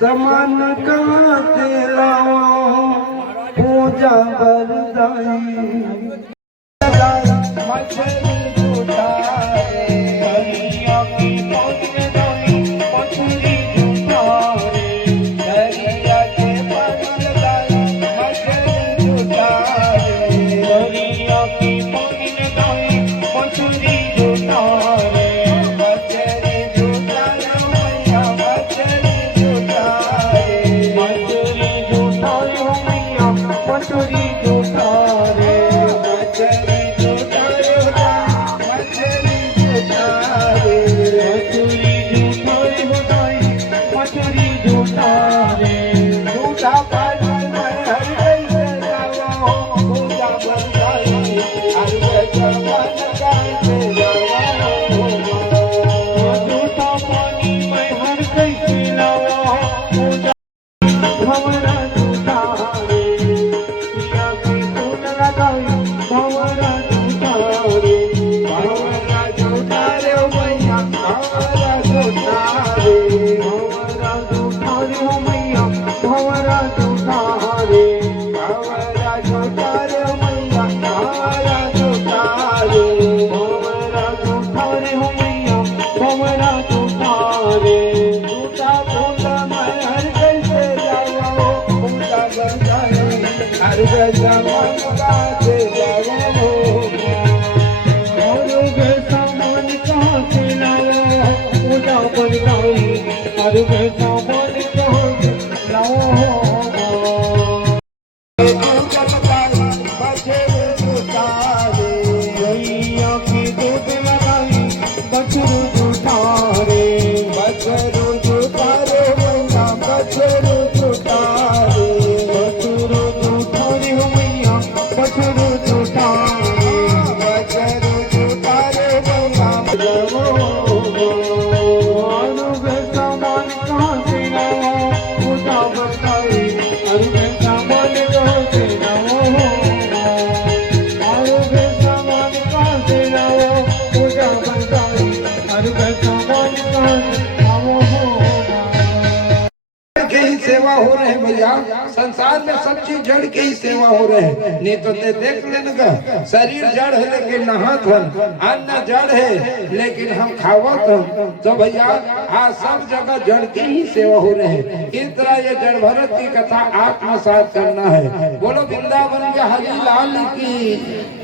समान कहते लाओ पूजा बरदाई मछली जुटारे दरिया की पौध में दई मछली जुटारे दरिया के बगल गई मछली जुटारे दरिया की पौध में दई मछली जुटारे मछली जुटारे मैया मछली जुटारे मछली जुटारे मैया मछली जुटारे मछली जुटारे मछली जुटारे मछली जुटारे झूठा पानी में हर गई जाओ पूजा बन गई हर जवान गाते जाओ झूठा पानी में हर गई लाओ पूजा भवरा जुटारे पिया की फूल लगाई भवरा जुटारे भवरा जुटारे मैया भवरा जुटारे भवरा जुटारे मैया भवरा जुटारे भवरा जुटारे मैया भवरा जुटारे भवरा जुटारे मैया भवरा जुटारे झूठा फूल में हर कैसे जाओ पूजा बन गई हर जवान गाते जाओ और गे सामान कहाँ से लाओ पूजा बन गई हर गे सामान कहाँ से लाओ बछरू जुटारे बछरू जुटारे मैया बछरू जुटारे बछरू जुटारे मैया बछरू जुटारे बछरू जुटारे मैया अनुगे सामान कहाँ से लाओ पूजा बताई अनुगे सामान कहाँ से लाओ अनुगे सामान कहाँ से लाओ पूजा बताई अनुगे सामान कहाँ से लाओ की ही सेवा हो रहे हैं भैया संसार में सब चीज जड़ की ही सेवा हो रहे हैं नहीं तो देख लेने का शरीर जड़ है लेकिन नहात हम अन्न जड़ है लेकिन हम खावत हम तो भैया आज सब जगह जड़ की ही सेवा हो रहे हैं इस तरह ये जड़ भरत की कथा आत्मसात करना है बोलो वृंदावन के हरि लाल की